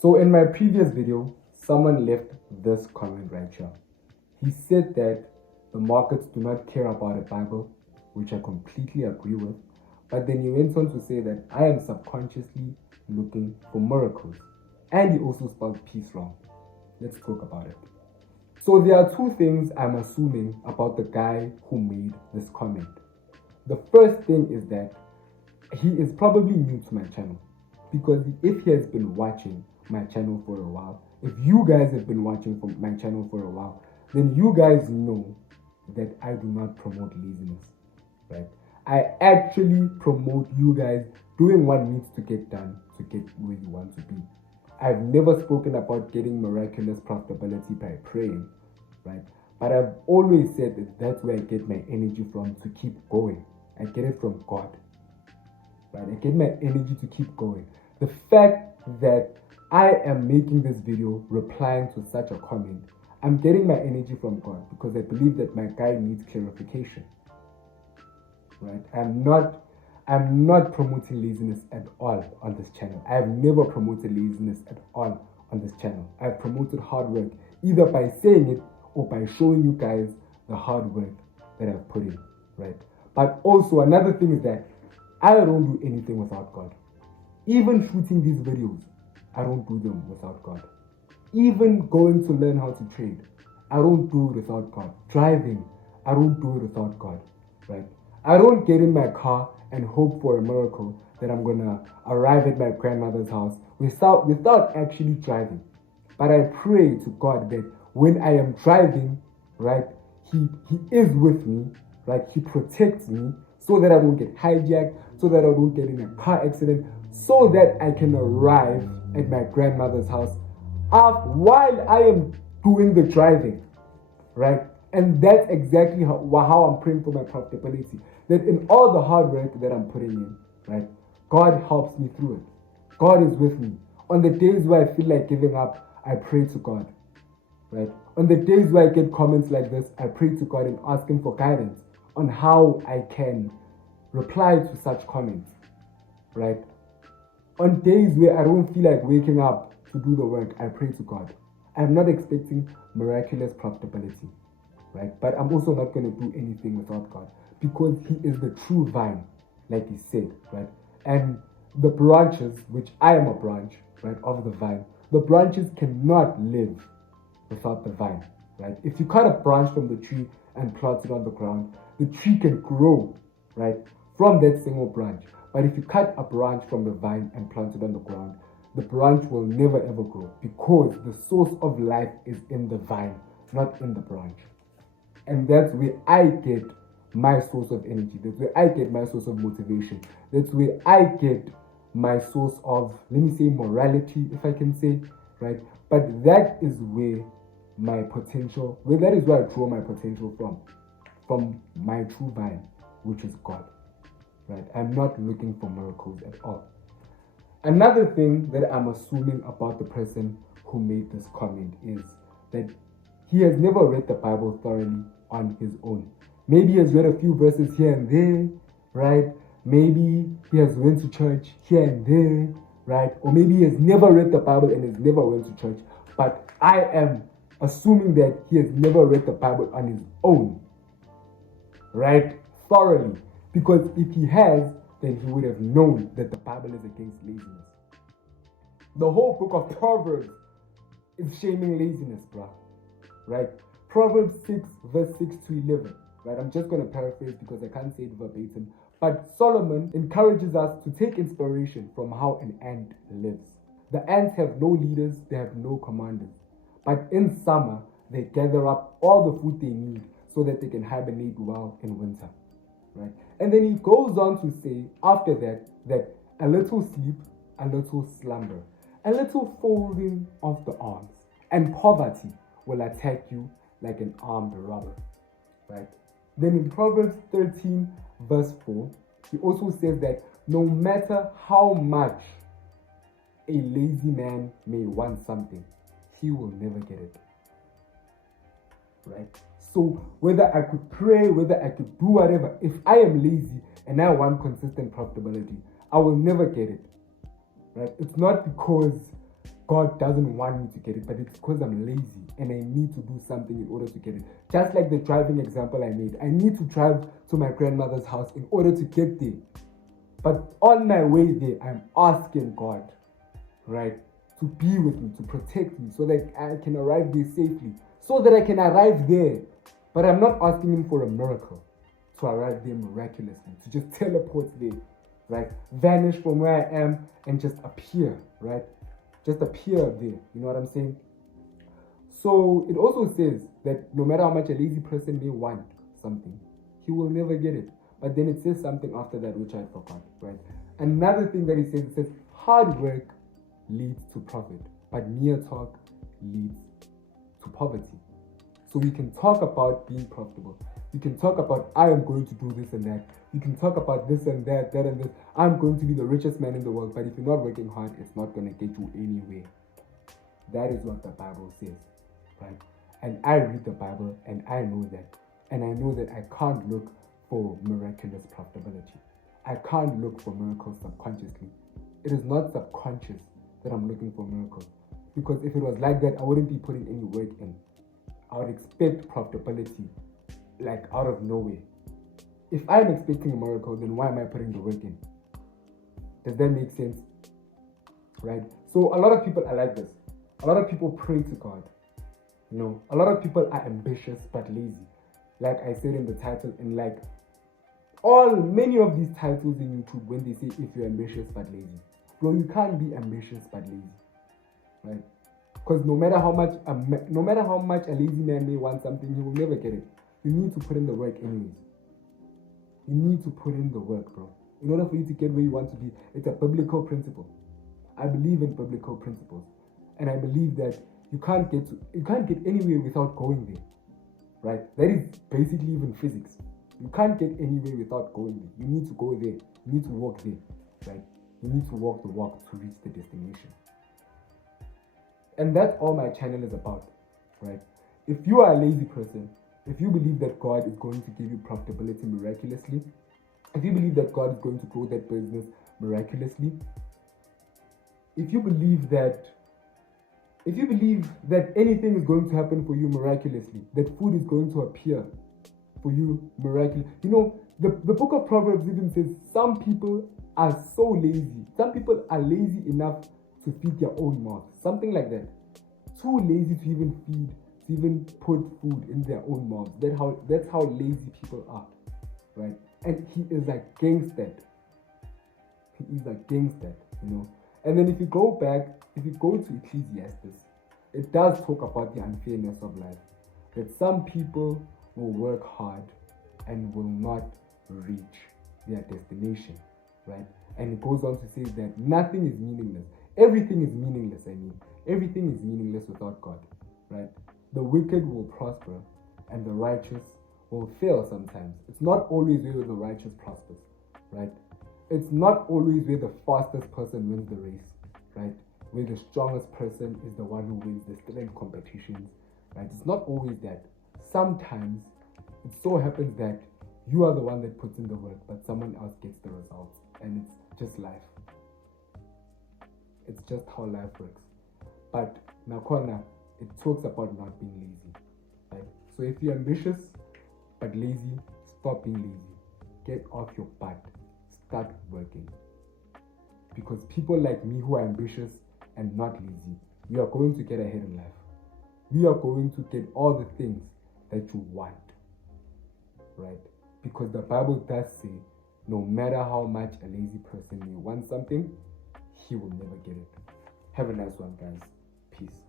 So in my previous video, someone left this comment right here. He said that the markets do not care about a Bible, which I completely agree with. But then he went on to say that I am subconsciously looking for miracles. And he also spelled peace wrong. Let's talk about it. So there are two things I'm assuming about the guy who made this comment. The first thing is that he is probably new to my channel. Because if he has been watching my channel for a while, if you guys have been watching from my channel for a while, then you guys know that I do not promote laziness, right? I actually promote you guys doing what needs to get done to get where you want to be. I've never spoken about getting miraculous profitability by praying, right? But I've always said that that's where I get my energy from to keep going. I get it from God, right? I get my energy to keep going. The fact that I am making this video replying to such a comment, I'm getting my energy from God because I believe that my guy needs clarification, right? I'm not promoting laziness at all on this channel. I have never promoted laziness at all on this channel. I've promoted hard work either by saying it or by showing you guys the hard work that I've put in, right? But also another thing is that I don't do anything without God. Even shooting these videos, I don't do them without God. Even going to learn how to trade, I don't do it without God. Driving, I don't do it without God, right? I don't get in my car and hope for a miracle that I'm gonna arrive at my grandmother's house without actually driving. But I pray to God that when I am driving, right, He is with me, right? He protects me so that I don't get hijacked, so that I don't get in a car accident, so that I can arrive at my grandmother's house while I am doing the driving, right? And that's exactly how I'm praying for my profitability. That in all the hard work that I'm putting in, right, God helps me through it. God is with me. On the days where I feel like giving up, I pray to God, right? On the days where I get comments like this, I pray to God and ask Him for guidance on how I can reply to such comments, right? On days where I don't feel like waking up to do the work, I pray to God. I'm not expecting miraculous profitability, right? But I'm also not going to do anything without God because He is the true vine, like He said, right? And the branches, which I am a branch, right, of the vine, the branches cannot live without the vine, right? If you cut a branch from the tree and plant it on the ground, the tree can grow, right, from that single branch. But if you cut a branch from the vine and plant it on the ground, the branch will never ever grow because the source of life is in the vine, not in the branch. And that's where I get my source of energy. That's where I get my source of motivation. That's where I get my source of, let me say, morality, if I can say, right? But that is where my potential, that is where I draw my potential from my true vine, which is God, right? I'm not looking for miracles at all. Another thing that I'm assuming about the person who made this comment is that he has never read the Bible thoroughly on his own. Maybe he has read a few verses here and there, right? Maybe he has went to church here and there, right? Or maybe he has never read the Bible and has never went to church. But I am assuming that he has never read the Bible on his own, right? Thoroughly. Because if he has, then he would have known that the Bible is against laziness. The whole book of Proverbs is shaming laziness, bro. Right? Proverbs 6 verse 6 to 11. Right? I'm just going to paraphrase because I can't say it verbatim. But Solomon encourages us to take inspiration from how an ant lives. The ants have no leaders, they have no commanders. But in summer, they gather up all the food they need so that they can hibernate well in winter. Right? And then he goes on to say after that a little sleep, a little slumber, a little folding of the arms, and poverty will attack you like an armed robber. Right? Then in Proverbs 13 verse 4, he also says that no matter how much a lazy man may want something, he will never get it. Right? So whether I could pray, whether I could do whatever, if I am lazy and I want consistent profitability, I will never get it. Right? It's not because God doesn't want me to get it, but it's because I'm lazy and I need to do something in order to get it. Just like the driving example I made. I need to drive to my grandmother's house in order to get there. But on my way there, I'm asking God, right, to be with me, to protect me, so that I can arrive there safely, so that I can arrive there. But I'm not asking Him for a miracle to arrive there miraculously, to just teleport there, right? Vanish from where I am and just appear, right? Just appear there. You know what I'm saying? So it also says that no matter how much a lazy person may want something, he will never get it. But then it says something after that which I forgot, right? Another thing that it says hard work leads to profit, but mere talk leads to poverty. So we can talk about being profitable. You can talk about, I am going to do this and that. You can talk about this and that, that and this. I'm going to be the richest man in the world. But if you're not working hard, it's not going to get you anywhere. That is what the Bible says, right? And I read the Bible and I know that. And I know that I can't look for miraculous profitability. I can't look for miracles subconsciously. It is not subconscious that I'm looking for miracles. Because if it was like that, I wouldn't be putting any work in. I would expect profitability like out of nowhere. If I'm expecting a miracle, then why am I putting the work in? Does that make sense? Right? So a lot of people are like this. A lot of people pray to God. You know, a lot of people are ambitious but lazy. Like I said in the title, and like many of these titles in YouTube, when they say if you're ambitious but lazy. Bro, you can't be ambitious but lazy. Right? Because no matter how much a lazy man may want something, he will never get it. You need to put in the work anyways. You need to put in the work, bro. In order for you to get where you want to be, it's a biblical principle. I believe in biblical principles. And I believe that you can't get anywhere without going there. Right? That is basically even physics. You can't get anywhere without going there. You need to go there. You need to walk there. Right? You need to walk the walk to reach the destination. And that's all my channel is about, right? If you are a lazy person, if you believe that God is going to give you profitability miraculously, if you believe that God is going to grow that business miraculously, if you believe that anything is going to happen for you miraculously, that food is going to appear for you miraculously. You know, the book of Proverbs even says some people are so lazy. Some people are lazy enough to feed their own mouth. Something like that. Too lazy to even put food in their own mouths. That's how lazy people are. Right? And he is against that. He is against that, you know. And then if you go to Ecclesiastes, it does talk about the unfairness of life. That some people will work hard and will not reach their destination. Right? And it goes on to say that nothing is meaningless. Everything is meaningless, Everything is meaningless without God, right? The wicked will prosper and the righteous will fail sometimes. It's not always where the righteous prospers, right? It's not always where the fastest person wins the race, right? Where the strongest person is the one who wins the strength competitions, right? It's not always that. Sometimes it so happens that you are the one that puts in the work, but someone else gets the results, and it's just life. It's just how life works. But Nakona, it talks about not being lazy. Right? So if you're ambitious but lazy, stop being lazy. Get off your butt. Start working. Because people like me who are ambitious and not lazy, we are going to get ahead in life. We are going to get all the things that you want. Right? Because the Bible does say, no matter how much a lazy person may want something, he will never get it. Have a nice one, guys. Peace.